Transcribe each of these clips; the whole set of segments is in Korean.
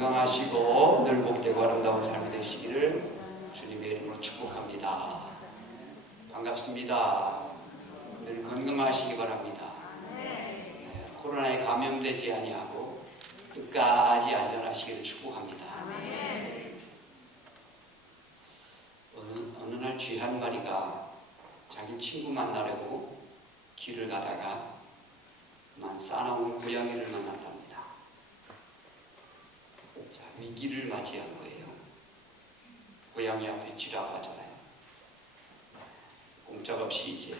건강하시고 늘 복되고 아름다운 삶이 되시기를 주님의 이름으로 축복합니다. 반갑습니다. 늘 건강하시기 바랍니다. 코로나에 감염되지 아니하고 끝까지 안전하시기를 축복합니다. 어느 날 쥐 한 마리가 자기 친구 만나려고 길을 가다가 그만 싸나운 고양이를 만났답니다. 위기를 맞이한 거예요. 고양이 앞에 쥐라고 하잖아요. 꼼짝없이 이제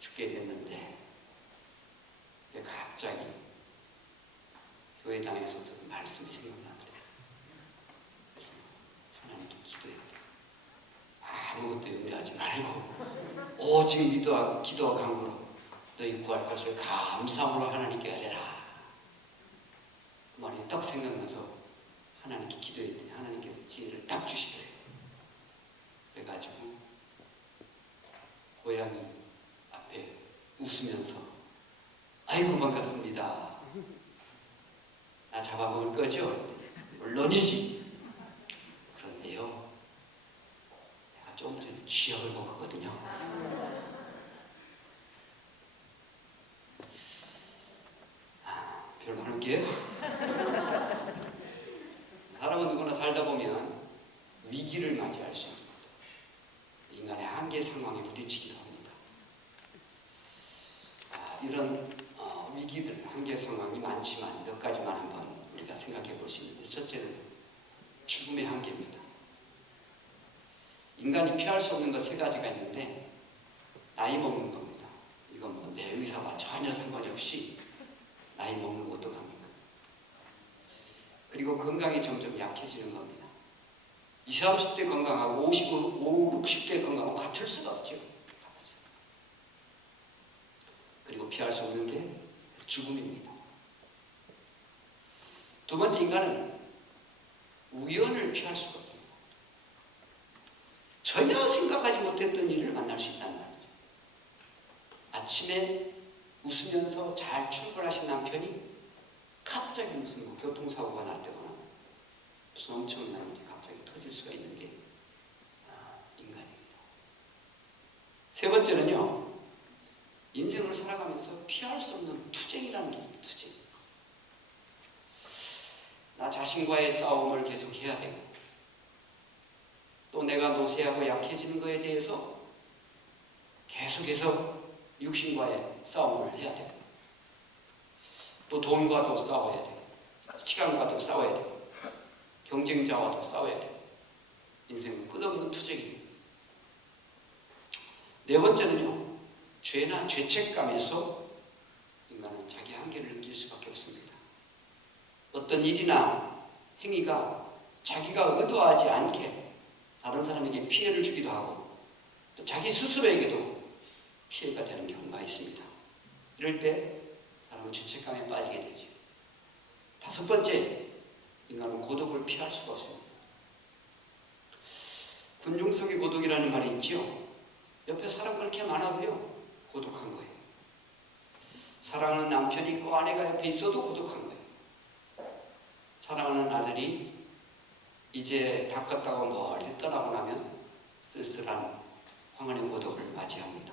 죽게 됐는데 갑자기 교회당에서 그 말씀이 생각나더래요. 하나님께 기도해야 돼. 아무것도 염려하지 말고 오직 기도와 간구로 너희 구할 것을 감사함으로 하나님께 아뢰라. 그 말이 딱 생각나서 하나님께 기도했더니 하나님께서 지혜를 딱 주시더래요. 그래가지고 고양이 앞에 웃으면서 아이고 반갑습니다. 나 잡아먹을 거죠? 물론이지. 그런데요, 내가 좀 전에 쥐약을 먹었거든요. 별 많을게요. 사람은 누구나 살다 보면 위기를 맞이할 수 있습니다. 인간의 한계 상황에 부딪히기도 합니다. 이런 위기들, 한계 상황이 많지만 몇 가지만 한번 우리가 생각해 볼 수 있는데, 첫째는 죽음의 한계입니다. 인간이 피할 수 없는 것 세 가지가 있는데, 나이 먹는 겁니다. 이건 뭐 내 의사와 전혀 상관이 없이 나이 먹는 거 어떡합니까? 그리고 건강이 점점 약해지는 겁니다. 20, 30대 건강하고 50, 60대 건강하고 같을 수가 없죠. 그리고 피할 수 없는 게 죽음입니다. 두 번째, 인간은 우연을 피할 수가 없습니다. 전혀 생각하지 못했던 일을 만날 수 있다는 말이죠. 아침에 웃으면서 잘 출근하신 남편이 갑자기 무슨 교통사고가 났다거나 무슨 엄청난 일이 갑자기 터질 수가 있는 게 인간입니다. 세 번째는요, 인생을 살아가면서 피할 수 없는 투쟁이라는 게 있습니다. 투쟁. 나 자신과의 싸움을 계속 해야 되고, 또 내가 노쇠하고 약해지는 것에 대해서 계속해서 육신과의 싸움을 해야 되고, 또 돈과도 싸워야 되고, 시간과도 싸워야 되고, 경쟁자와도 싸워야 되고, 인생은 끝없는 투쟁입니다. 네 번째는요, 죄나 죄책감에서 인간은 자기 한계를 느낄 수밖에 없습니다. 어떤 일이나 행위가 자기가 의도하지 않게 다른 사람에게 피해를 주기도 하고, 또 자기 스스로에게도 피해가 되는 경우가 있습니다. 이럴 때 사람은 죄책감에 빠지게 되죠. 다섯 번째, 인간은 고독을 피할 수가 없습니다. 군중 속의 고독이라는 말이 있죠. 옆에 사람 그렇게 많아도요, 고독한 거예요. 사랑하는 남편이 있고 아내가 옆에 있어도 고독한 거예요. 사랑하는 아들이 이제 다 컸다고 멀리 떠나고 나면 쓸쓸한 황혼의 고독을 맞이합니다.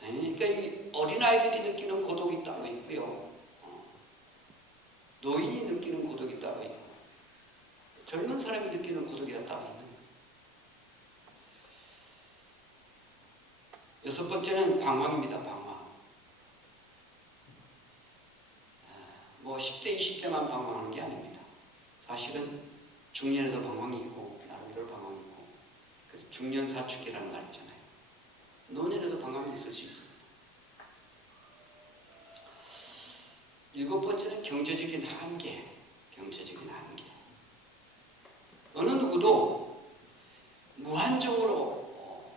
그러니까 이 어린아이들이 느끼는 고독이 따로 있고요, 노인이 느끼는 고독이 따로 있고, 젊은 사람이 느끼는 고독이 따로 있는 거예요. 여섯 번째는 방황입니다. 방황. 뭐 10대, 20대만 방황하는 게 아닙니다. 사실은 중년에도 방황이 있고 나름대로 방황이 있고, 그래서 중년사춘기라는 말 있잖아요. 노년에도 방황이 있을 수 있습니다. 일곱 번째는 경제적인 한계. 경제적인 한계. 어느 누구도 무한정으로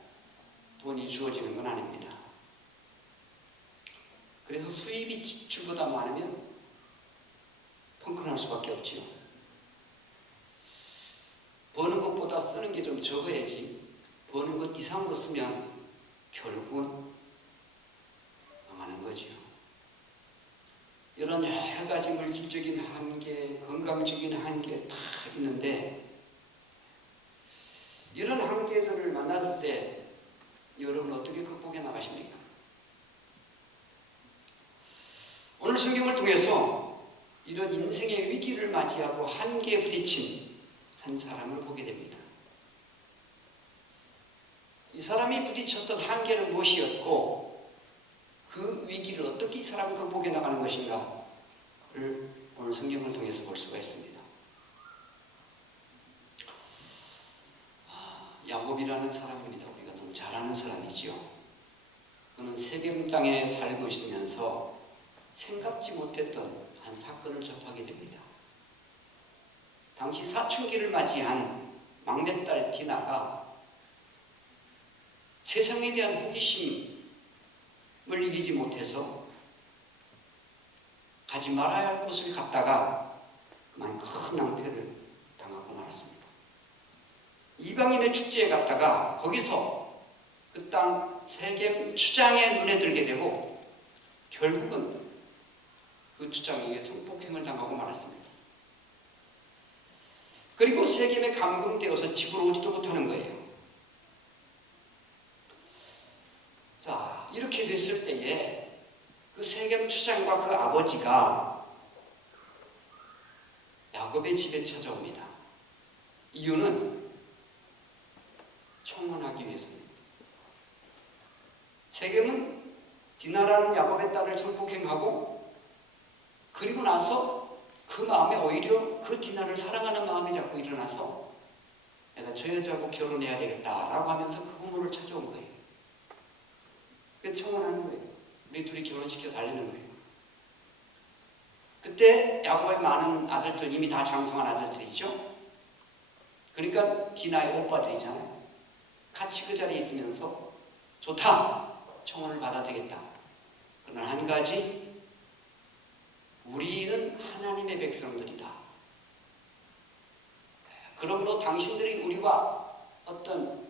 돈이 주어지는 건 아닙니다. 그래서 수입이 지출보다 많으면 펑크날 수밖에 없지요. 버는 것보다 쓰는 게 좀 적어야지 버는 것 이상으로 쓰면 결국은 망하는 거죠. 이런 여러 가지 물질적인 한계, 건강적인 한계 다 있는데 이런 한계들을 만났을 때 여러분 어떻게 극복해 나가십니까? 오늘 성경을 통해서 이런 인생의 위기를 맞이하고 한계에 부딪힌 한 사람을 보게 됩니다. 이 사람이 부딪혔던 한계는 무엇이었고 그 위기를 어떻게 이 사람이 극복해 나가는 것인가를 오늘 성경을 통해서 볼 수가 있습니다. 야곱이라는 사람입니다. 우리가 너무 잘 아는 사람이지요. 그는 세겜 땅에 살고 있으면서 생각지 못했던 한 사건을 접하게 됩니다. 당시 사춘기를 맞이한 막내딸 디나가 세상에 대한 호기심을 이기지 못해서 가지 말아야 할 곳을 갔다가 그만 큰 낭패를 당하고 말았습니다. 이방인의 축제에 갔다가 거기서 그 땅 세겜 추장의 눈에 들게 되고 결국은 그 추장에게 성폭행을 당하고 말았습니다. 그리고 세겜에 감금되어서 집으로 오지도 못하는 거예요. 자, 이렇게 됐을 때에 그 세겜 추장과 그 아버지가 야곱의 집에 찾아옵니다. 이유는 청혼하기 위해서입니다. 세겜은 디나라는 야곱의 딸을 성폭행하고 그리고 나서 그 마음에 오히려 그 디나를 사랑하는 마음이 자꾸 일어나서 내가 저 여자하고 결혼해야 되겠다라고 하면서 그 부모를 찾아온 거예요. 그래서 청혼하는 거예요. 우리 둘이 결혼시켜 달리는 거예요. 그때 야곱의 많은 아들들, 이미 다 장성한 아들들이죠. 그러니까 디나의 오빠들이잖아요. 같이 그 자리에 있으면서 좋다! 청혼을 받아들이겠다. 그러나 한 가지, 우리는 하나님의 백성들이다. 그러므로 당신들이 우리와 어떤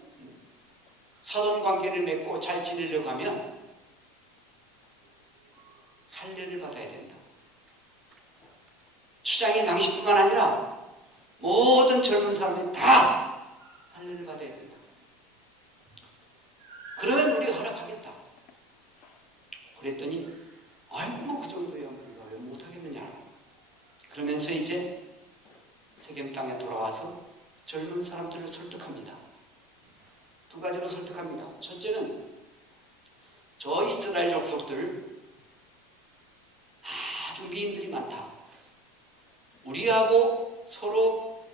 사돈관계를 맺고 잘 지내려고 하면 할례를 받아야 된다. 추장이 당신뿐만 아니라 모든 젊은 사람들이 다 할례를 받아야 된다. 그러면 우리가 허락하겠다. 그랬더니 아이고 뭐 그 정도야 우리가 왜 못하겠느냐. 그러면서 이제 세겜 땅에 돌아와서 젊은 사람들을 설득합니다. 두 가지로 설득합니다. 첫째는 저 이스라엘 족속들 아주 미인들이 많다. 우리하고 서로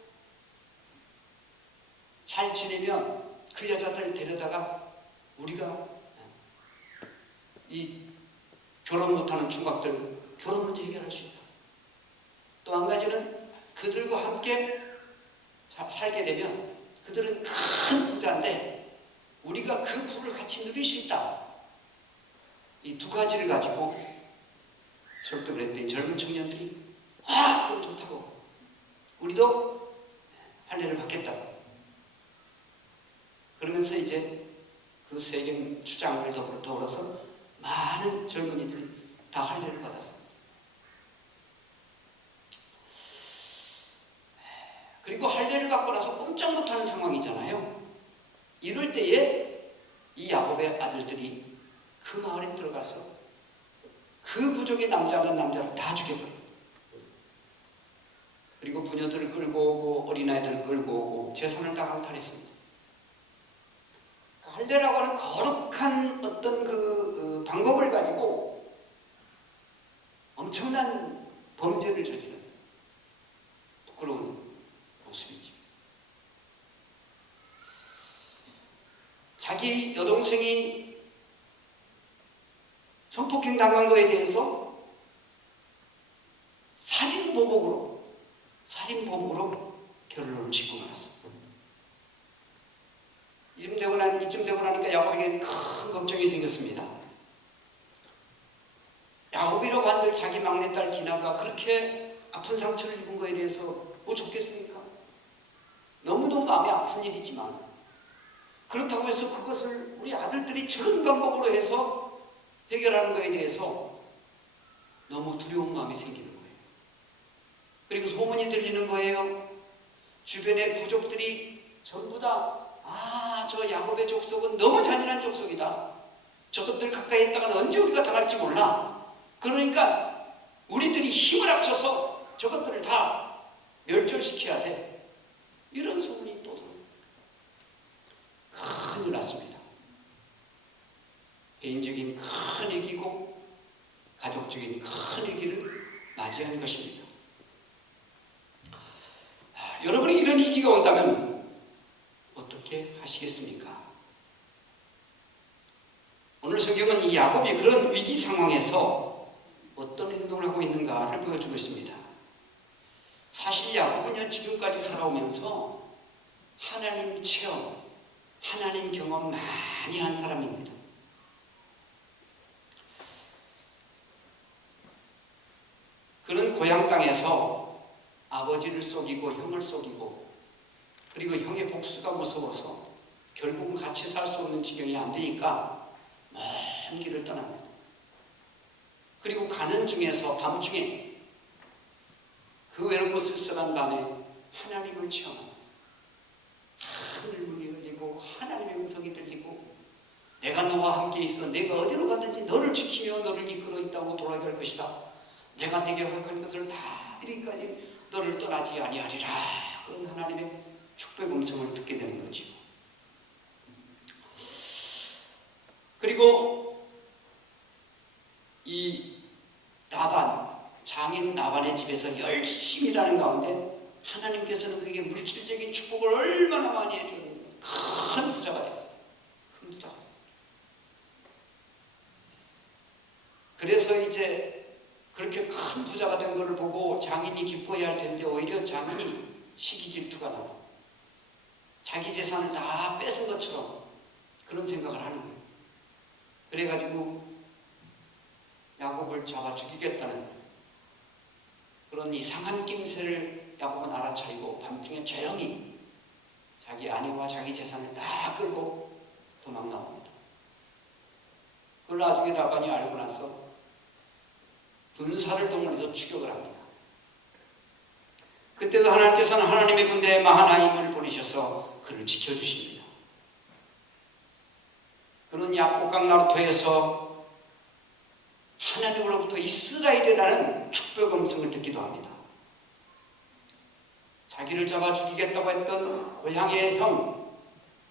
잘 지내면 그 여자들을 데려다가 우리가 이 결혼 못하는 중각들 결혼 문제 해결할 수 있다. 또 한 가지는 그들과 함께 살게 되면 그들은 큰 부자인데 우리가 그 부를 같이 누릴 수 있다. 이 두 가지를 가지고 설득을 했더니 젊은 청년들이 그럼 좋다고. 우리도 할례를 받겠다고. 그러면서 이제 그 세겜 추장을 더불어서 많은 젊은이들이 다 할례를 받았습니다. 그리고 할례를 받고 나서 꼼짝 못하는 상황이잖아요. 이럴 때에 이 야곱의 아들들이 그 마을에 들어가서 그 부족의 남자는 남자를 다 죽여버려요. 그리고 부녀들을 끌고 오고 어린아이들을 끌고 오고 재산을 다 강탈했습니다. 할례라고 하는 거룩한 어떤 그 방법을 가지고 엄청난 범죄를 저지른 부끄러운 모습이죠. 자기 여동생이 성폭행 당한 거에 대해서 살인보복으로 결론을 짓고 말았습니다. 이쯤 되고 나니까 야곱에게 큰 걱정이 생겼습니다. 야곱이라고 한들 자기 막내딸 디나가 그렇게 아픈 상처를 입은 거에 대해서 뭐 좋겠습니까? 너무도 마음이 아픈 일이지만 그렇다고 해서 그것을 우리 아들들이 저런 방법으로 해서 해결하는 거에 대해서 너무 두려운 마음이 생기는 거예요. 그리고 소문이 들리는 거예요. 주변의 부족들이 전부 다 저 야곱의 족속은 너무 잔인한 족속이다. 저것들 가까이 했다가는 언제 우리가 당할지 몰라. 그러니까 우리들이 힘을 합쳐서 저것들을 다 멸절시켜야 돼. 이런 소문이 또 큰일 났습니다. 개인적인 큰 위기고 가족적인 큰 위기를 맞이하는 것입니다. 여러분이 이런 위기가 온다면 어떻게 하시겠습니까? 오늘 성경은 이 야곱이 그런 위기 상황에서 어떤 행동을 하고 있는가를 보여주고 있습니다. 사실 야곱은요, 지금까지 살아오면서 하나님 체험, 하나님 경험 많이 한 사람입니다. 그는 고향 땅에서 아버지를 속이고 형을 속이고 그리고 형의 복수가 무서워서 결국은 같이 살 수 없는 지경이 안 되니까 먼 길을 떠납니다. 그리고 가는 중에서 밤중에 그 외롭고 쓸쓸한 밤에 하나님을 체험합니다. 하늘 문이 열리고 하나님의 음성이 들리고 내가 너와 함께 있어 내가 어디로 가든지 너를 지키며 너를 이끌어 있다고 돌아가게 할 것이다. 내가 네게 허락한 것을 다 이리까지 너를 떠나지 아니하리라. 그런 하나님의 축복 음성을 듣게 되는 거죠. 그리고 이 장인 라반의 집에서 열심히 일하는 가운데 하나님께서는 그에게 물질적인 축복을 얼마나 많이 해주는 큰 부자가 됐어요. 큰 부자가 됐어요. 그래서 이제 그렇게 큰 부자가 된 것을 보고 장인이 기뻐해야 할 텐데 오히려 장인이 시기 질투가 나고 자기 재산을 다 뺏은 것처럼 그런 생각을 하는 거예요. 그래가지고 야곱을 잡아 죽이겠다는 그런 이상한 낌새를 야곱은 알아차리고 밤중에 조용히 자기 아내와 자기 재산을 다 끌고 도망 나옵니다. 그걸 나중에 라반이 알고 나서 군사를 동원해서 추격을 합니다. 그때도 하나님께서는 하나님의 군대 마하나임을 보내셔서 그를 지켜주십니다. 그는 야복강 나루터에서 하나님으로부터 이스라엘이라는 축복 음성을 듣기도 합니다. 자기를 잡아 죽이겠다고 했던 고향의 형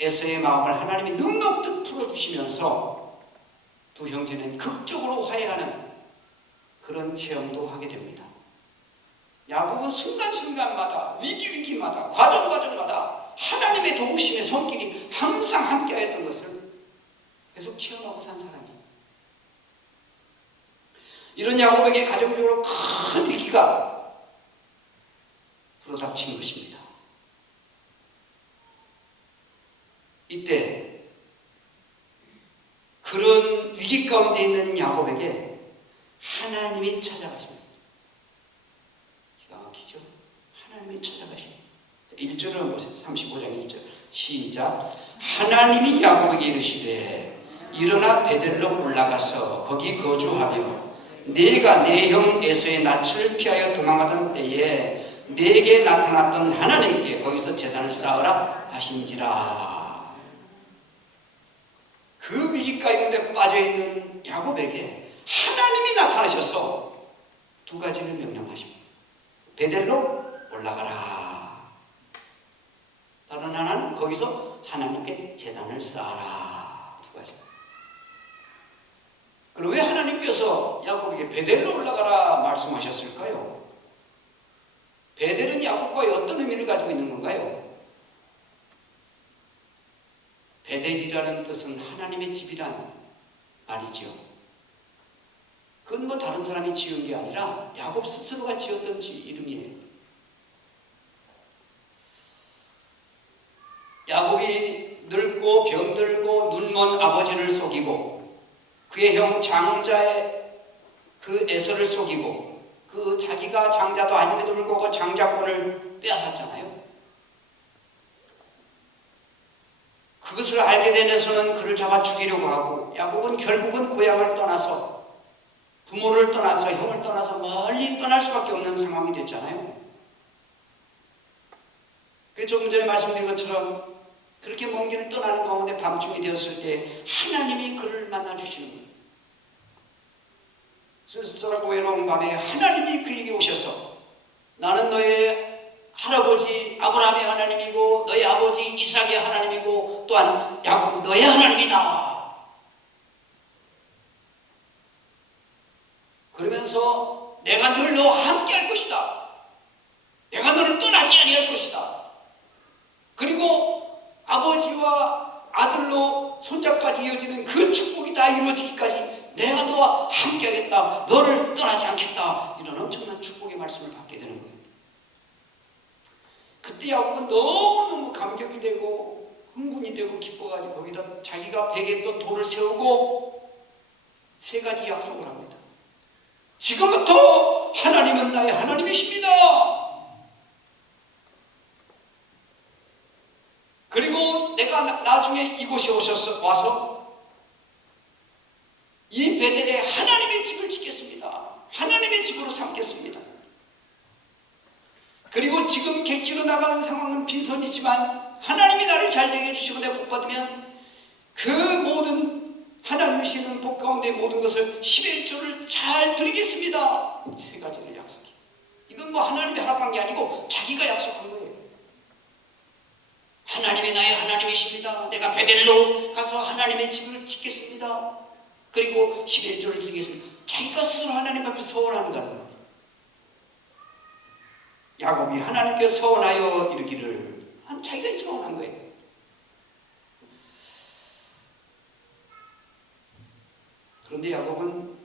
에서의 마음을 하나님이 눈 녹듯 풀어주시면서 두 형제는 극적으로 화해하는 그런 체험도 하게 됩니다. 야곱은 순간순간마다 위기마다 과정마다 하나님의 도우심의 손길이 항상 함께하였던 것을 계속 체험하고 산 사람이에요. 이런 야곱에게 가정적으로 큰 위기가 불어닥친 것입니다. 이때 그런 위기 가운데 있는 야곱에게 하나님이 찾아가십니다. 기가 막히죠? 하나님이 찾아가십니다. 1절을 한번 보세요. 35장 1절 시작. 하나님이 야곱에게 이르시되 일어나 베델로 올라가서 거기 거주하며 네가 내 형 에서의 낯을 피하여 도망하던 때에 네게 나타났던 하나님께 거기서 제단을 쌓으라 하신지라. 그 위기 가운데 빠져있는 야곱에게 하나님이 나타나셔서 두 가지를 명령하십니다. 베델로 올라가라. 다른 하나는 거기서 하나님께 제단을 쌓아라. 두 가지. 그럼 왜 하나님께서 야곱에게 베델로 올라가라 말씀하셨을까요? 베델은 야곱과의 어떤 의미를 가지고 있는 건가요? 베델이라는 뜻은 하나님의 집이란 말이지요. 그건 뭐 다른 사람이 지은 게 아니라 야곱 스스로가 지었던 이름이에요. 야곱이 늙고 병들고 눈먼 아버지를 속이고 그의 형 장자의 그 에서를 속이고 그 자기가 장자도 아님에도 불구하고 장자권을 빼앗았잖아요. 그것을 알게 된 에서는 그를 잡아 죽이려고 하고 야곱은 결국은 고향을 떠나서 부모를 떠나서 형을 떠나서 멀리 떠날 수밖에 없는 상황이 됐잖아요. 그 조금 전에 말씀드린 것처럼 그렇게 먼 길을 떠나는 가운데 밤중이 되었을 때 하나님이 그를 만나주시는 거예요. 쓸쓸하고 외로운 밤에 하나님이 그에게 오셔서 나는 너의 할아버지 아브라함의 하나님이고 너의 아버지 이삭의 하나님이고 또한 야곱 너의 하나님이다. 그러면서 내가 늘 너와 함께 할 것이다. 내가 너를 떠나지 아니할 것이다. 그리고 아버지와 아들로 손자까지 이어지는 그 축복이 다 이루어지기까지 내가 너와 함께 하겠다. 너를 떠나지 않겠다. 이런 엄청난 축복의 말씀을 받게 되는 거예요. 그때 야곱은 너무너무 감격이 되고 흥분이 되고 기뻐가지고 거기다 자기가 베개에 또 돌을 세우고 세 가지 약속을 합니다. 지금부터 하나님은 나의 하나님이십니다. 그리고 내가 나중에 이곳에 와서 이 베델에 하나님의 집을 짓겠습니다. 하나님의 집으로 삼겠습니다. 그리고 지금 객지로 나가는 상황은 빈손이지만 하나님이 나를 잘되게 해주시고 내가 복받으면 그 모든 하나님이 주시는 복 가운데 모든 것을 11조를 잘 드리겠습니다. 세 가지를 약속해요. 이건 뭐 하나님이 허락한 게 아니고 자기가 약속한 거예요. 하나님이 나의 하나님이십니다. 내가 베델로 가서 하나님의 집을 짓겠습니다. 그리고 11조를 드리겠습니다. 자기가 스스로 하나님 앞에 서원하는 거예요. 야곱이 하나님께 서원하여 이르기를 자기가 서원한 거예요. 그런데 야곱은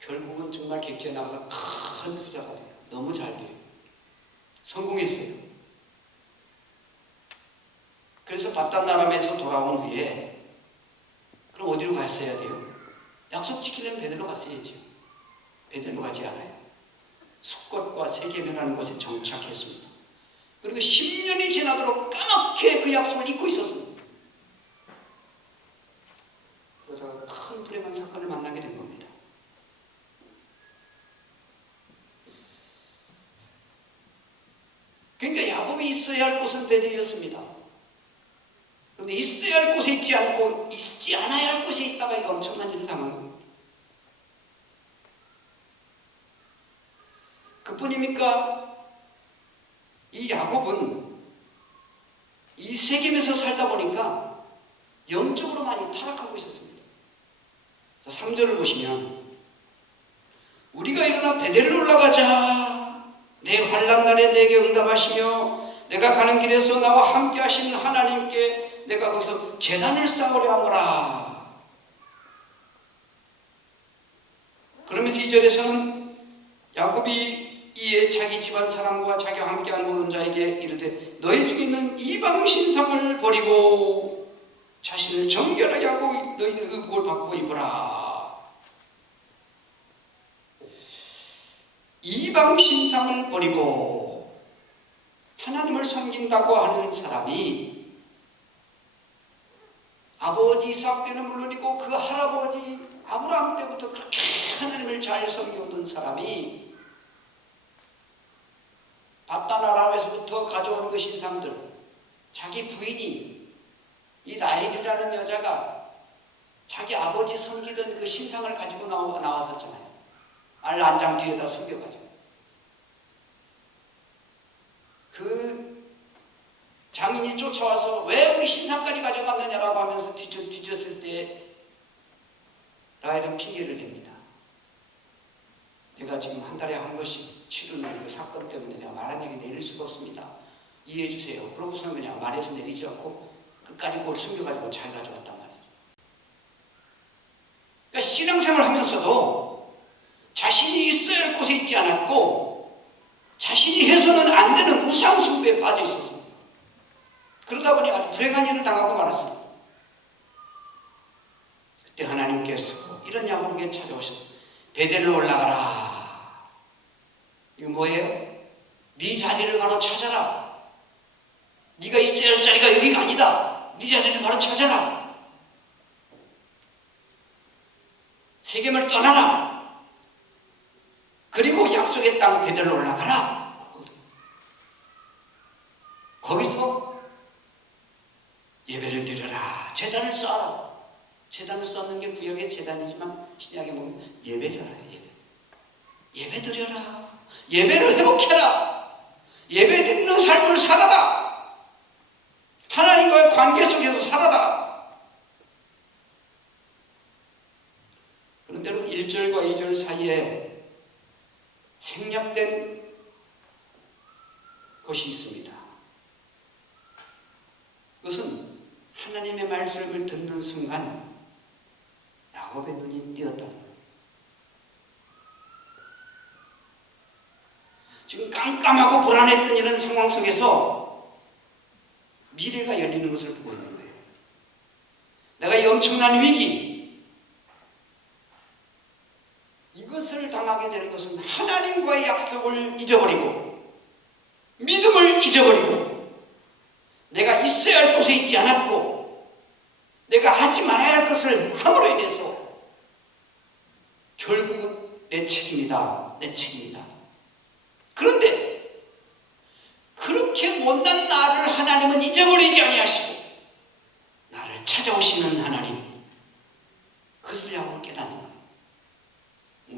결국은 정말 객지에 나가서 큰 부자가 돼요. 너무 잘 돼요. 성공했어요. 그래서 바단나람에서 돌아온 후에 그럼 어디로 갔어야 돼요? 약속 지키려면 베델로 갔어야죠. 베델로 가지 않아요. 숫곳과 세겜이라는 곳에 정착했습니다. 그리고 10년이 지나도록 까맣게 그 약속을 잊고 있었습니다. 그래서 큰 불행한 사건을 만나게 된 겁니다. 그러니까 야곱이 있어야 할 곳은 베델이었습니다. 그런데 있어야 할 곳에 있지 않고 있지 않아야 할 곳에 있다가 이 엄청난 일을 당한 겁니다. 그뿐입니까? 이 야곱은 이 세겜에서 살다 보니까 영적으로 많이 타락하고 있었습니다. 자, 3절을 보시면 우리가 일어나 베델로 올라가자. 내 환난날에 내게 응답하시며 내가 가는 길에서 나와 함께 하시는 하나님께 내가 거기서 제단을 쌓으려 하노라. 그러면서 2절에서는 야곱이 이에 자기 집안 사람과 자기와 함께한 모든 자에게 이르되 너희 중에 있는 이방 신상을 버리고 자신을 정결하게 하고 너희는 의복을 받고 입으라. 이방 신상을 버리고 하나님을 섬긴다고 하는 사람이 아버지 이삭 때는 물론이고 그 할아버지 아브라함 때부터 그렇게 하나님을 잘 섬겨오던 사람이 바단 아람에서부터 가져온 그 신상들, 자기 부인이 이 라헬이라는 여자가 자기 아버지 섬기던 그 신상을 가지고 나왔었잖아요. 알 안장 뒤에다 숨겨가지고. 그 장인이 쫓아와서 왜 우리 신상까지 가져갔느냐라고 하면서 뒤졌을 때 라헬은 핑계를 댑니다. 내가 지금 한 달에 한 번씩 치르는 그 사건 때문에 내가 말한 얘기 내릴 수가 없습니다. 이해해 주세요. 그러고서는 그냥 말해서 내리지 않고 끝까지 그걸 숨겨가지고 잘 가져왔단 말이죠. 그러니까 신앙생활을 하면서도 자신이 있어야 할 곳에 있지 않았고 자신이 해서는 안 되는 우상숭배에 빠져 있었습니다. 그러다 보니 아주 불행한 일을 당하고 말았습니다. 그때 하나님께서 이런 야곱에게 찾아오셔서 베델로 올라가라. 이거 뭐예요? 네 자리를 바로 찾아라. 네가 있어야 할 자리가 여기가 아니다. 네 자리를 바로 찾아라. 세겜을 떠나라. 약속의 땅 베델로 올라가라. 거기서 예배를 드려라. 제단을 쌓아라. 제단을 쌓는 게 구약의 제단이지만 신약에 보면 예배잖아요. 예배 드려라. 예배를 회복해라. 예배 드리는 삶을 살아라. 하나님과의 관계 속에서 살아라. 그런데 1절과 2절 사이에 생략된 것이 있습니다. 그것은 하나님의 말씀을 듣는 순간 야곱의 눈이 띄었다. 지금 깜깜하고 불안했던 이런 상황 속에서 미래가 열리는 것을 보고 있는 거예요. 내가 이 엄청난 위기, 이것을 당하게 되는 것은 하나님과의 약속을 잊어버리고 믿음을 잊어버리고 내가 있어야 할 곳에 있지 않았고 내가 하지 말아야 할 것을 함으로 인해서 결국은 내 책임이다. 내 책임이다. 그런데 그렇게 못난 나를 하나님은 잊어버리지 아니하시고 나를 찾아오시는 하나님, 그것을 야곱은 깨닫는 거예요.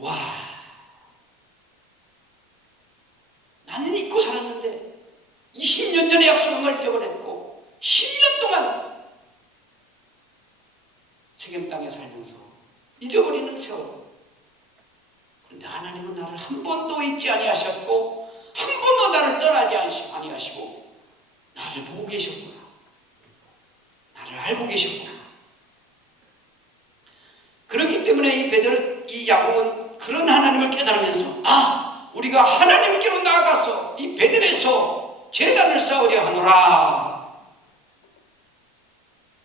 와, 나는 잊고 살았는데 20년 전에 약속한 걸 잊어버렸고 10년 동안 세겜 땅에 살면서 잊어버리는 세월. 그런데 하나님은 나를 한 번도 잊지 아니하셨고 한 번도 나를 떠나지 아니하시고 나를 보고 계셨구나. 나를 알고 계셨구나. 그렇기 때문에 이 야곱은 그런 하나님을 깨달으면서 우리가 하나님께로 나아가서 이 베들에서 제단을 쌓으려 하노라.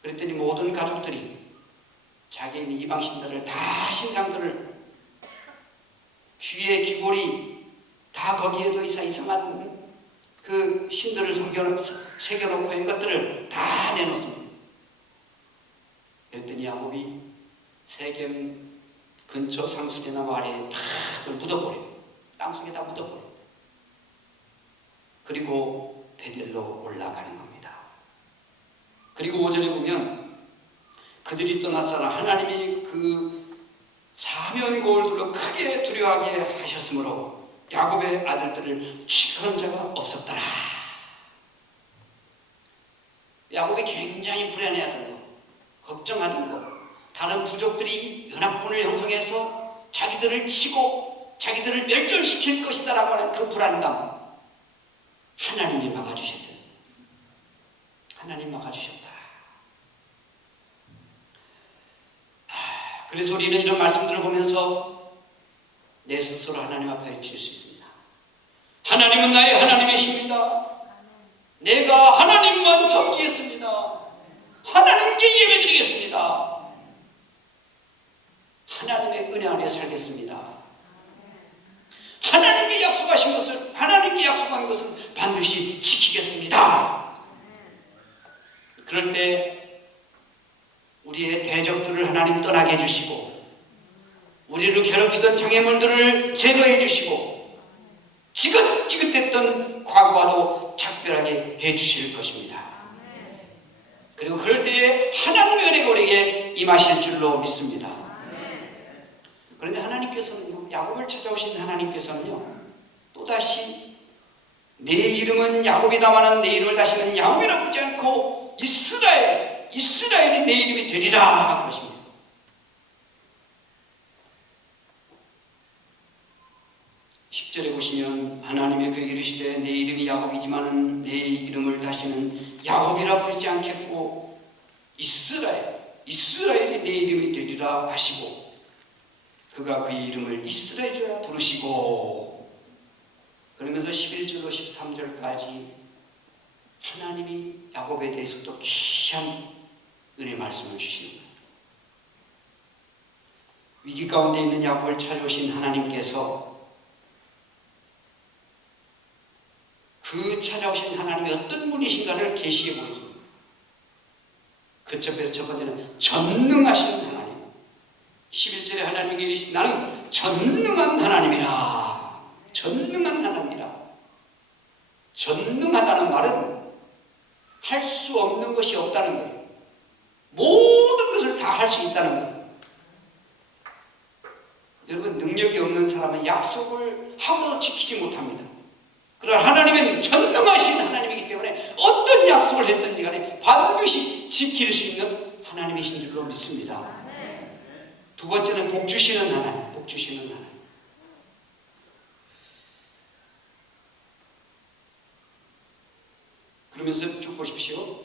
그랬더니 모든 가족들이 자기의 이방신들을 다 신상들을 귀에 귀골이 다 거기에도 이상한 그 신들을 새겨놓고 있는 것들을 다 내놓습니다. 그랬더니 야곱이 세겜 근처 상수리나 마을에 다 그걸 묻어버려요. 땅속에 다 묻어버려요. 그리고 베델로 올라가는 겁니다. 그리고 5절에 보면 그들이 떠났으나 하나님이 그 사면고를 둘러 크게 두려워하게 하셨으므로 야곱의 아들들을 취하는 자가 없었더라. 야곱이 굉장히 불안해하던 것, 걱정하던 것, 다른 부족들이 연합군을 형성해서 자기들을 치고 자기들을 멸절시킬 것이다 라고 하는 그 불안감, 하나님이 막아주셨다. 하나님 막아주셨다. 그래서 우리는 이런 말씀들을 보면서 내 스스로 하나님 앞에 외칠 수 있습니다. 하나님은 나의 하나님이십니다. 내가 하나님만 섬기겠습니다. 하나님께 예배드리겠습니다. 하나님의 은혜 안에 살겠습니다. 하나님께 약속하신 것을, 하나님께 약속한 것은 반드시 지키겠습니다. 그럴 때 우리의 대적들을 하나님 떠나게 해주시고 우리를 괴롭히던 장애물들을 제거해 주시고 지긋지긋했던 과거와도 작별하게 해주실 것입니다. 그리고 그럴 때에 하나님의 은혜가 우리에게 임하실 줄로 믿습니다. 그런데 하나님께서는요, 야곱을 찾아오신 하나님께서는요, 또다시 내 이름은 야곱이다마는 내 이름을 다시는 야곱이라고 하지 않고 이스라엘이 내 이름이 되리라 하는 것입니다. (10절에) 보시면 하나님의 그에게 이르시되 내 이름이 야곱이지만은 내 이름을 다시는 야곱이라 부르지 않겠고 이스라엘이 내 이름이 되리라 하시고 그가 그의 이름을 이스라엘이라 부르시고, 그러면서 11절로 13절까지 하나님이 야곱에 대해서도 귀한 은혜 말씀을 주시는 거예요. 위기 가운데 있는 야곱을 찾아오신 하나님께서 그 찾아오신 하나님이 어떤 분이신가를 계시해 보이십니다. 그 첫 번째는 전능하신 하나님. 11절에 하나님께 이르시되 나는 전능한 하나님이라. 전능한 하나님이라. 전능하다는 말은 할 수 없는 것이 없다는 거예요. 모든 것을 다 할 수 있다는 거예요. 여러분, 능력이 없는 사람은 약속을 하고도 지키지 못합니다. 그러나 하나님은 전능하신 하나님이기 때문에 어떤 약속을 했든지 간에 반드시 지킬 수 있는 하나님이신 줄로 믿습니다. 두 번째는 복 주시는 하나님, 복 주시는 하나님. 그러면서 쭉 보십시오.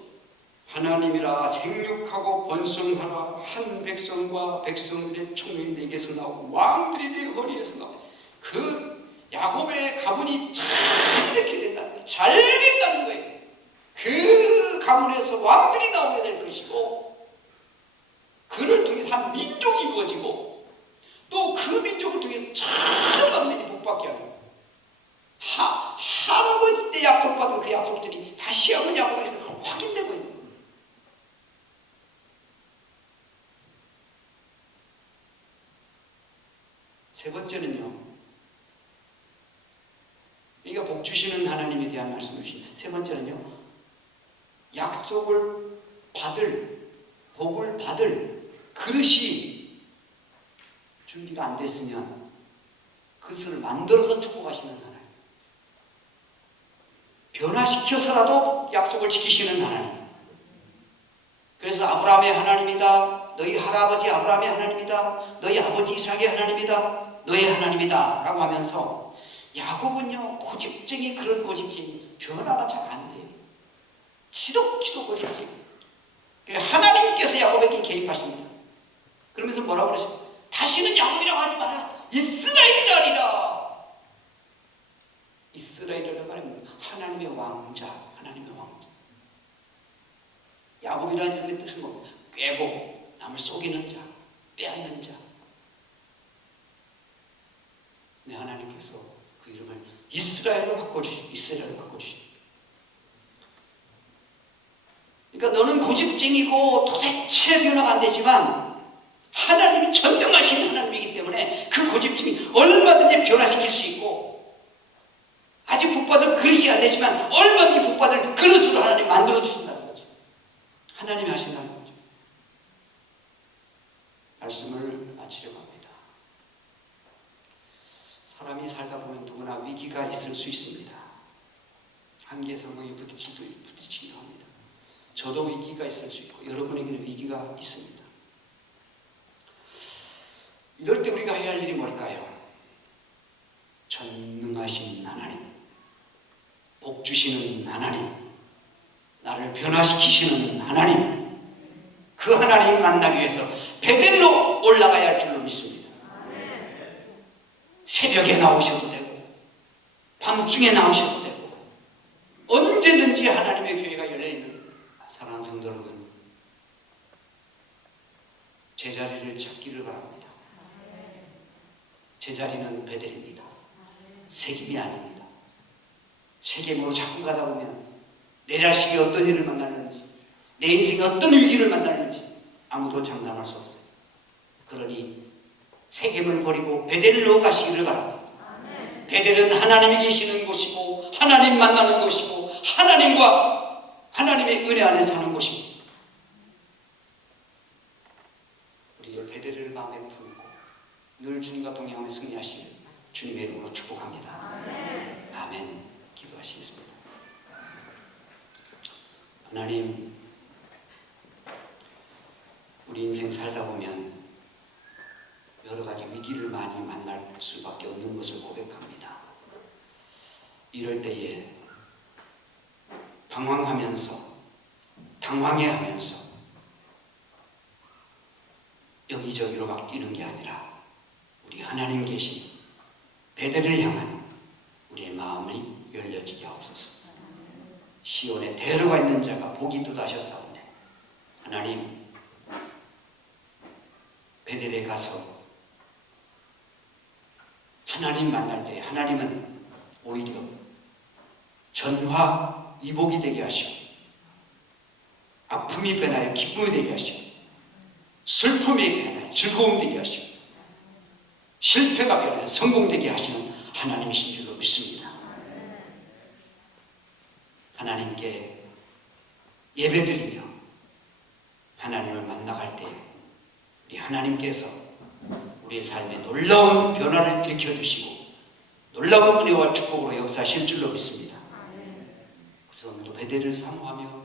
하나님이라 생육하고 번성하라. 한 백성과 백성들의 총명이 내게서 나오고 왕들이 내 허리에서 나오고, 그 야곱의 가문이 잘 되게 된다는 거예요. 잘 된다는 거예요. 그 가문에서 왕들이 나오게 될 것이고, 그를 통해서 한 민족이 이루어지고, 또 그 민족을 통해서 참 만민이 복받게 하는 거예요. 할아버지 때 약속받은 그 약속들이 다시 한번 야곱에서 확인되고 있는 거예요. 세 번째는요, 이게 복 주시는 하나님에 대한 말씀을 주십니다. 세 번째는요, 약속을 받을, 복을 받을 그릇이 준비가 안 됐으면 그것을 만들어서 주고 가시는 하나님. 변화시켜서라도 약속을 지키시는 하나님. 그래서 아브라함의 하나님이다, 너희 할아버지 아브라함의 하나님이다, 너희 아버지 이삭의 하나님이다, 너의 하나님이다 라고 하면서, 야곱은요 고집쟁이, 그런 고집쟁이였어요. 변화가 잘 안 돼요. 지독지독 고집쟁이. 그래서 하나님께서 야곱에게 개입하십니다. 그러면서 뭐라고 그러세요? 다시는 야곱이라고 하지 마라, 이스라엘이라 하리라. 이스라엘이라는 말은 하나님의 왕자, 하나님의 왕자. 야곱이라는 이름의 뜻은 뭐? 꾀고, 남을 속이는 자, 빼앗는 자. 네, 하나님께서 그 이름을 이스라엘로 바꿔주시, 이스라엘로 바꿔주시. 그러니까 너는 고집쟁이고 도대체 변화가 안 되지만 하나님이 전능하신 하나님이기 때문에 그 고집증이 얼마든지 변화시킬 수 있고, 아직 복받을 그릇이 안 되지만 얼마든지 복받을 그릇으로 하나님 만들어 주신다는 거죠. 하나님이 하신다는 거죠. 말씀을 마치려고 합니다. 사람이 살다 보면 누구나 위기가 있을 수 있습니다. 한계 상황에 부딪히기도 합니다. 저도 위기가 있을 수 있고 여러분에게는 위기가 있습니다. 이럴 때 우리가 해야 할 일이 뭘까요? 전능하신 하나님, 복 주시는 하나님, 나를 변화시키시는 하나님, 그 하나님 만나기 위해서 베델로 올라가야 할 줄로 믿습니다. 새벽에 나오셔도 되고 밤중에 나오셔도 되고 언제든지 하나님의 교회가 열려있는 사랑하는 성도 여러분, 제자리를 찾기를 바랍니다. 제자리는 베델입니다. 책임이 아닙니다. 책임으로 자꾸 가다 보면 내 자식이 어떤 일을 만나는지, 내 인생이 어떤 위기를 만나는지 아무도 장담할 수 없어요. 그러니 책임을 버리고 베델로 가시기를 바랍니다. 베델은 하나님이 계시는 곳이고 하나님 만나는 곳이고 하나님의 은혜 안에 사는 곳입니다. 우리의 베델을 마음에 품고 늘 주님과 동행하며 승리하시는 주님의 이름으로 축복합니다. 아멘. 기도하시겠습니다. 하나님, 우리 인생 살다 보면 여러 가지 위기를 많이 만날 수밖에 없는 것을 고백합니다. 이럴 때에 방황하면서, 당황해하면서 여기저기로 막 뛰는 게 아니라 우리 하나님 계신 베델을 향한 우리의 마음이 열려지게 하옵소서. 시온에 대로가 있는 자가 복이 돋아셨사오네. 하나님, 베델에 가서 하나님 만날 때 하나님은 오히려 전화 이복이 되게 하시고, 아픔이 변하여 기쁨이 되게 하시고, 슬픔이 변하여 즐거움이 되게 하시고, 실패가 변하여 성공되게 하시는 하나님이신 줄로 믿습니다. 하나님께 예배드리며 하나님을 만나갈 때 우리 하나님께서 우리의 삶에 놀라운 변화를 일으켜주시고 놀라운 은혜와 축복으로 역사하실 줄로 믿습니다. 그래서 오늘도 베델을 사모하며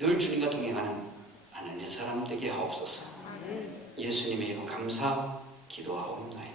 늘 주님과 동행하는 하나님의 사람 되게 하옵소서. 예수님의 이름 감사 기도하옵나이다.